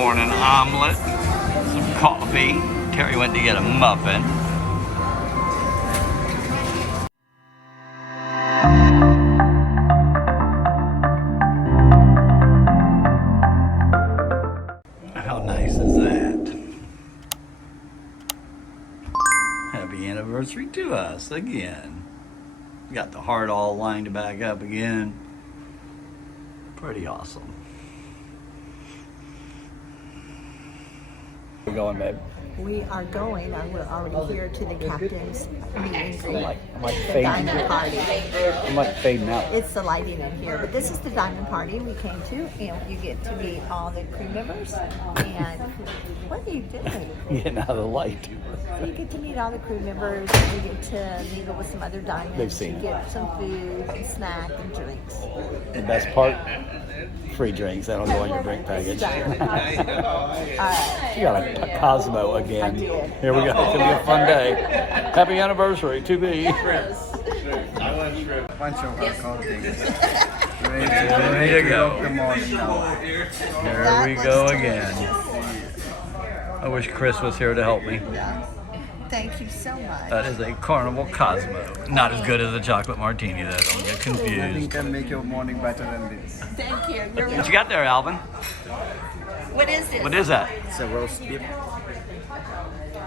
morning omelet, some coffee. Terry went to get a muffin. How nice is that? Happy anniversary to us again. Got the heart all lined back up again. Pretty awesome. We're going, babe. We are going, we're already here to the captain's meet and greet, the diamond party. I'm like fading out. It's the lighting in here, but this is the diamond party we came to, and you get to meet all the crew members. And what are you doing? Getting out of the light. So you get to meet all the crew members, and you get to mingle with some other diamonds. They've seen you get some food and snack and drinks. The best part? Free drinks. That'll go on your drink package. She got a Cosmo again. I did. Here we go. It's going to be a fun day. Happy anniversary to be. I want shrimp. Bunch of things. Ready to go. Here we go again. I wish Chris was here to help me. Thank you so much. That is a Carnival Cosmo. Not as good as a chocolate martini, though. Don't get Nothing confused. can make your morning better than this. Thank you. What you got there, Alvin? What is this? What is that? It's a roast beef.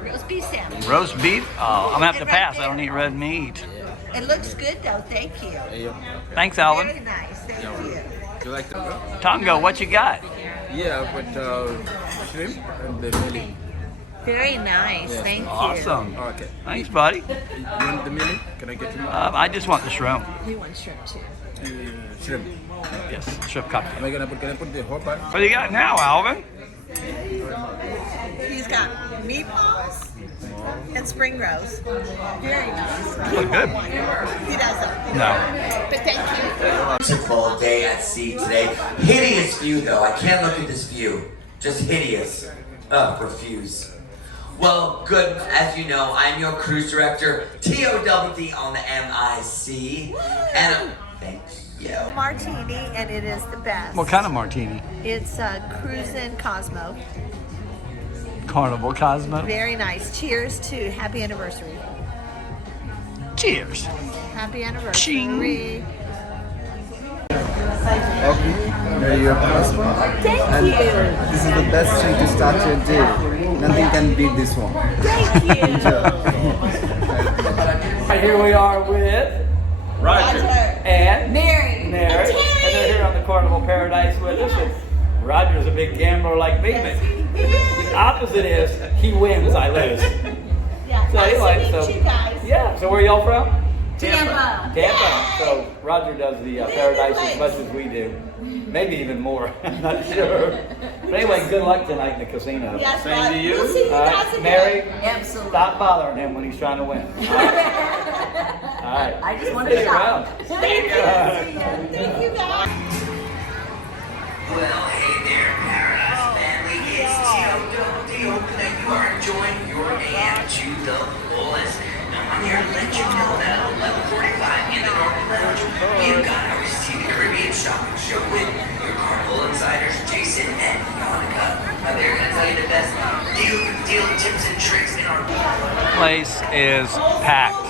Roast beef sandwich. Roast beef? Oh, I'm going to have to pass. I don't eat red meat. It looks good though. Thank you. Thanks, Very Alvin. nice. Thank you. You like the Tongo, what you got? Yeah, but shrimp and the milling. Very nice. Yes. Thank you. Awesome. Okay. Thanks, buddy. You want the milling? Can I get you? I just want the shrimp. We want shrimp too. Shrimp. Yes, shrimp cocktail. Am I gonna put? Can I put the whole part? What do you got now, Alvin? He's got meatballs and spring rolls. Very nice. Look good. He doesn't. No. But thank you. Beautiful day at sea today. Hideous view though. I can't look at this view. Just hideous. Ugh, refuse. Well, good. As you know, I'm your cruise director, TOWD on the MIC. And thank you. Martini, and it is the best. What kind of martini? It's a Cruisin' Cosmo. Carnival Cosmo. Very nice. Cheers to happy anniversary. Cheers. Happy anniversary. Ching. Okay. There you have Thank you. This is the best thing to start your day. Nothing can beat this one. Thank you. Right, here we are with Roger and Mary. Mary. And they're here on the Carnival Paradise with us. And Roger's a big gambler like me, but the opposite is he wins, I lose. Yeah. So anyway, nice to meet you guys. Yeah, so where are y'all from? Tampa. Tampa. So Roger does the Paradise as much as we do. Maybe even more. I'm not sure. But anyway, good luck tonight in the casino. Yes, Same to you. We'll see you guys again. Mary, Absolutely. stop bothering him when he's trying to win. All right. I just want Stick to around. shop. Thank you. Thank you guys. Well, hey there, Paradise family. It's TOWD. Hoping that you are enjoying your AM to the fullest. Now, I'm here to let you know that at 11:45 in the Northern Lounge, we've got our See the Caribbean shopping show with your Carnival insiders, Jason and Monica. Now, they're going to tell you the best deal tips and tricks in our Place is packed.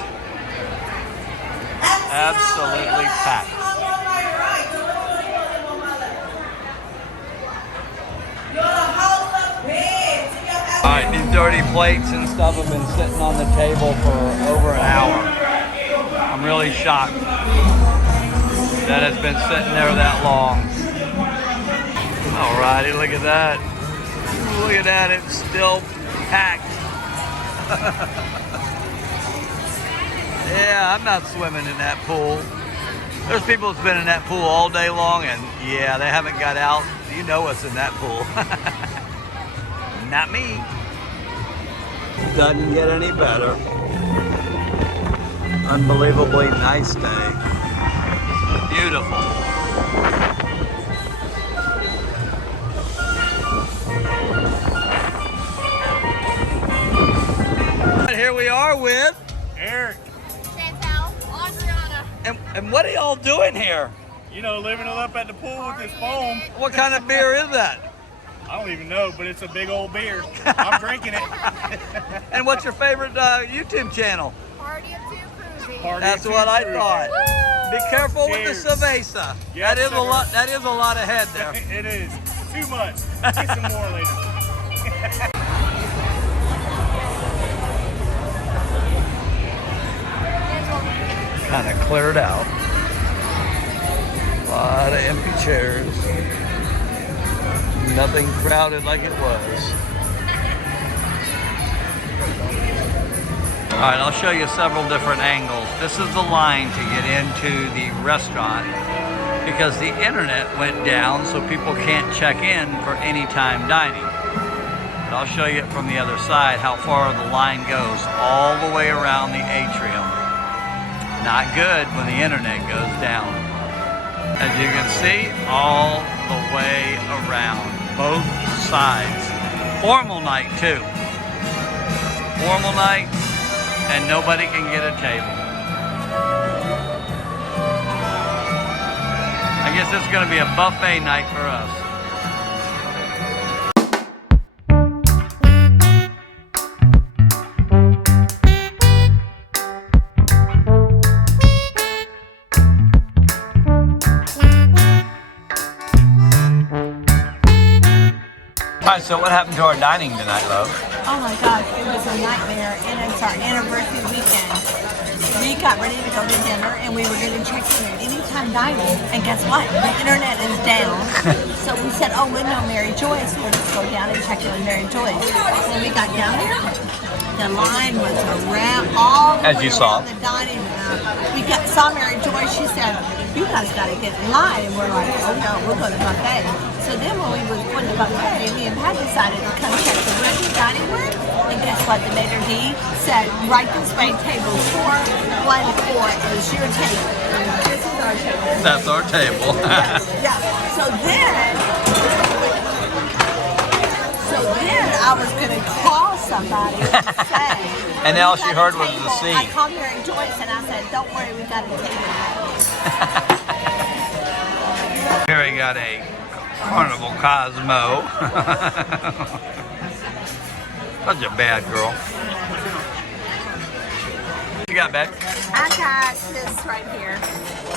Absolutely packed. Alright, these dirty plates and stuff have been sitting on the table for over an hour. I'm really shocked that it's been sitting there that long. Alrighty, look at that. Look at that, it's still packed. Yeah, I'm not swimming in that pool. There's people that's been in that pool all day long, and yeah, they haven't got out. You know what's in that pool. Not me. Doesn't get any better. Unbelievably nice day. Beautiful. Here we are with Eric, and what are y'all doing here? you know, living it up at the pool with this foam. What kind of beer is that? I don't even know, but it's a big old beer. I'm drinking it. And what's your favorite YouTube channel? Party of two cruising. Party That's of what two I cruising. thought. Be careful Cheers. with the cerveza. Yes, That is a sir. lot. That is a lot ahead there. It is. Too much. Get some more later. Kind of cleared out. A lot of empty chairs. Nothing crowded like it was. All right, I'll show you several different angles. This is the line to get into the restaurant because the internet went down, so people can't check in for anytime dining. But I'll show you it from the other side how far the line goes all the way around the atrium. Not good when the internet goes down. As you can see, all the way around, both sides. Formal night too. Formal night, and nobody can get a table. I guess it's gonna be a buffet night for us. All right, so what happened to our dining tonight, love? Oh my gosh, it was a nightmare, and it's our anniversary weekend. We got ready to go to dinner, and we were going to check in at anytime dining, and guess what? The internet is down. So we said, oh, we know Mary Joyce, we'll just go down and check in with Mary Joyce. When we got down there, the line was around all the As way you saw. around the dining room. We saw Mary Joyce, she said, you guys got to get in line, and we're like, oh no, we'll go to the buffet. So then when we was going to the buffet, me and Pat decided to come check the regular dining room. And guess what? The maitre d' said, right this way, table 414 is your table. This is our table. That's our table. Yeah. So then I was going to call somebody and say. And all she heard was the table. scene. I called Mary Joyce and I said, don't worry, we got a table. Here we got a Carnival Cosmo. Such a bad girl. What you got, babe? I got this right here.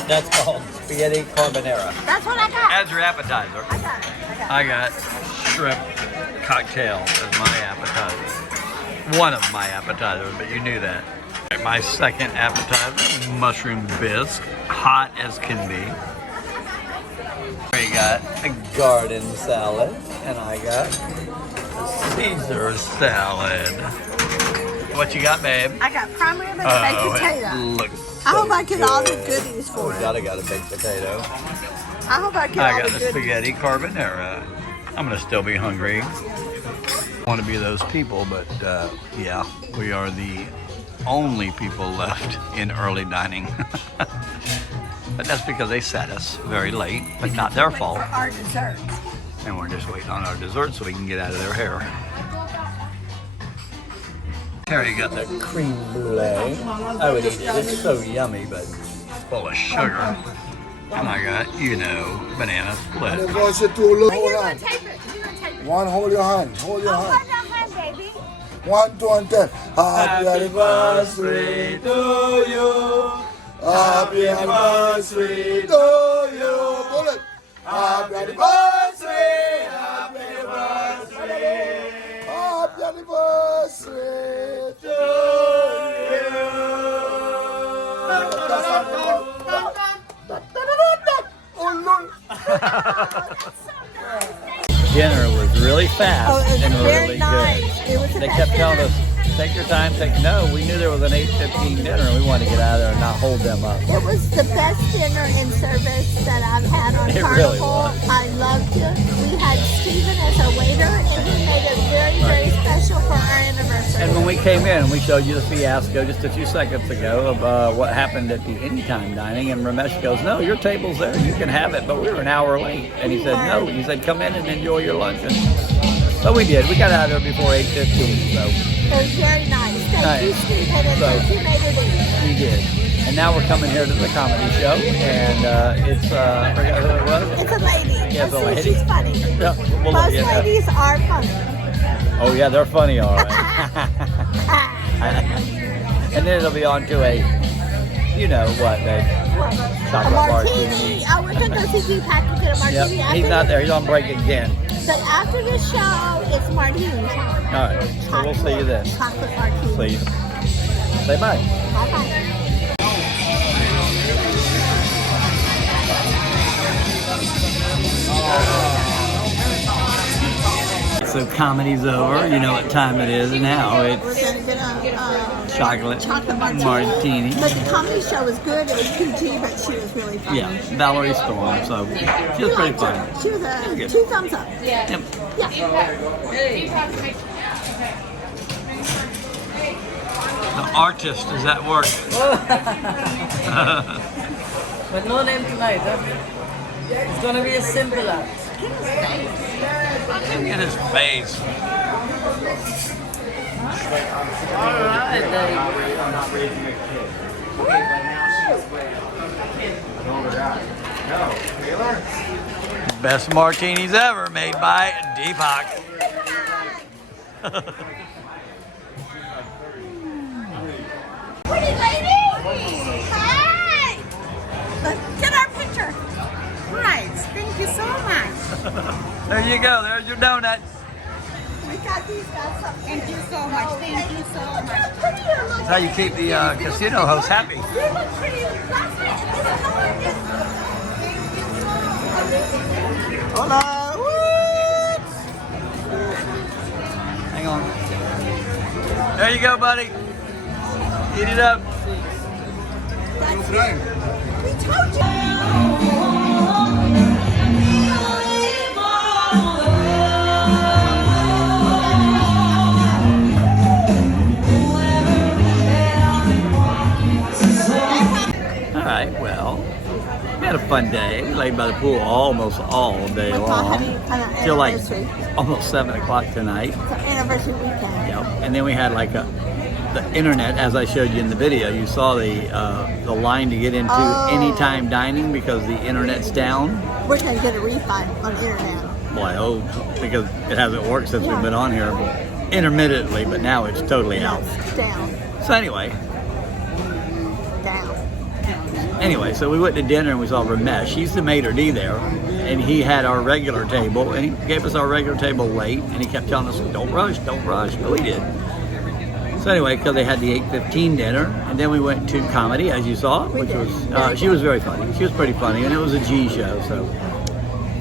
That's called spaghetti carbonara. That's what I got. As your appetizer. I got it. I got shrimp cocktail as my appetizer. One of my appetizers, but you knew that. My second appetizer, mushroom bisque, hot as can be. We got a garden salad, and I got a Caesar salad. What you got, babe? I got prime rib and a baked potato. It looks I hope so I get all the good. goodies for it. I got a baked potato. I hope I get I all got the the goodies. spaghetti carbonara. I'm gonna still be hungry. I want to be those people, but yeah, we are the only people left in early dining. But that's because they set us very late, but not their fault. For our dessert. And we're just waiting on our dessert so we can get out of their hair. Here you got the cream brulee. I would eat it. It's so yummy, but full of sugar. And I got, you know, banana split. Anniversary to look. Wait, you're Hold gonna on. tape it. You're gonna tape it. One, hold your hand. Hold your Oh, hand. hold your hand, baby. 1, 2, and 10. Happy anniversary to you. Happy anniversary to you. Pull it. Happy anniversary. Happy anniversary. Happy anniversary to Dinner was really fast Oh, it was and very really nice. good. It was the They best kept telling dinner. us, take your time, no, we knew there was an 8:15 dinner and we wanted to get out of there and not hold them up. It was the best dinner and service that I've had on It Carnival. really was. I loved it. We had Steven as our waiter, and he made it very, very special for our anniversary. And when we came in, we showed you the fiasco just a few seconds ago of what happened at the anytime dining, and Ramesh goes, no, your table's there, you can have it, but we were an hour late. And he said, no, he said, come in and enjoy your lunch. But we did. We got out of there before 8:15, so It was very nice. Thank Nice. you, Steven, and So- thank you, Mater D. we did. And now we're coming here to the comedy show, and it's I forgot who it was. It's a lady. Yeah, it's a lady. She's funny. Yeah, we'll Most look at that. ladies are funny. Oh yeah, they're funny, all right. And then it'll be on to a, you know what, a A chocolate martini. I was going to go see Deepak to get a martini. Yep, after he's not this. there. He's on break again. But after this show, it's martini time. All right, so we'll see you then. Chocolate martini. See you. Say bye. Bye-bye. So comedy's over. You know what time it is now. We're It's going to get a chocolate martini. martini. But the comedy show was good. It was PG, but she was really funny. Yeah, Valerie Storm. So she was pretty funny. She was a Good. 2 thumbs up. Yep. Yeah. The artist is at work. But no name tonight, huh? It's gonna be a simple act. Look at his face. Alright then. Best martinis ever made by Deepak. Pretty lady! Hi! Let's get our picture. Right. Thank you so much. There you go. There's your donut. We got these guys up. Thank you so much. Thank you so much. Look pretty. That's how you keep the casino host happy. You look pretty. Last night, this color is. Hola. Hang on. There you go, buddy. Eat it up. That's it. We told you. All right, well, we had a fun day. We laid by the pool almost all day long. Till like almost 7 o'clock tonight. It's our anniversary weekend. Yep. And then we had like the internet, as I showed you in the video. You saw the line to get into anytime dining because the internet's down. We're going to get a refund on the internet. Well, I hope, because it hasn't worked since we've been on here intermittently, but now it's totally out. It's down. So anyway, so we went to dinner and we saw Ramesh. He's the maitre d' there, and he had our regular table, and he gave us our regular table late, and he kept telling us, don't rush, well he did. So anyway, because they had the 8:15 dinner, and then we went to comedy, as you saw, which was, she was very funny. She was pretty funny, and it was a G show, so.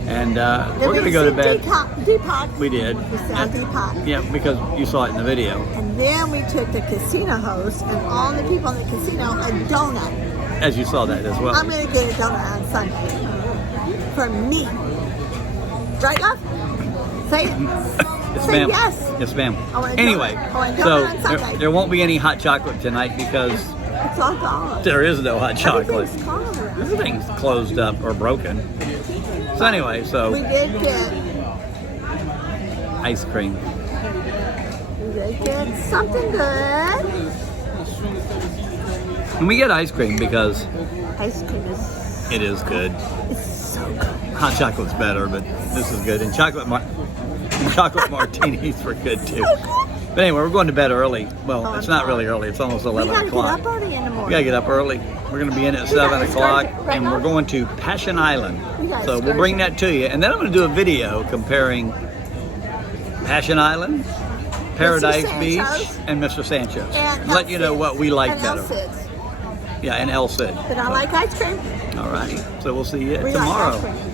And we're going to go to bed. Deepak. We did. We saw Deepak. Yeah, because you saw it in the video. And then we took the casino host and all the people in the casino a donut. As you saw that as well. I'm going to get a donut on Sunday. For me. Right, love? Say it. Yes, Say ma'am. yes. Yes, ma'am. I want a Anyway, donut. I want a so donut on Sunday. there won't be any hot chocolate tonight because It's all gone. there is no hot chocolate. Everything's gone around. Everything's closed up or broken. So anyway, We so did get ice cream. something good. And we get ice cream because Ice cream is it is good. it's so good. Hot chocolate's better, but this is good. And chocolate martinis were good too. But anyway, we're going to bed early. Well, it's not really early. It's almost We 11 gotta o'clock. get up early in the We morning. gotta get up early. We're gonna be in at 7 o'clock, and we're going to Passion Island. So we'll bring that to you, and then I'm gonna do a video comparing Passion Island, Paradise Beach, and Mr. Sancho's. And Let you know what we like and better. Elsid's. Yeah, and El Cid. But I like ice cream. All right. So we'll see you We tomorrow. like ice cream.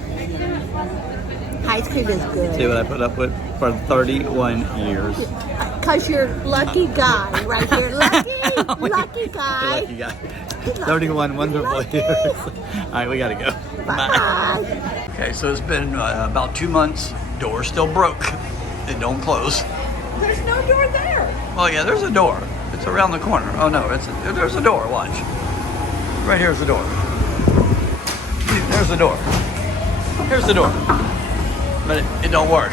Ice cream is good. See what I put up with for 31 years. Because you're lucky guy right here. Lucky guy. Lucky guy. 31 wonderful years. All right, we gotta go. Bye. Okay, so it's been about 2 months. Door's still broke. It don't close. There's no door there. Oh yeah, there's a door. It's around the corner. Oh no, there's a door. Watch. Right here's the door. There's the door. Here's the door. But it don't work.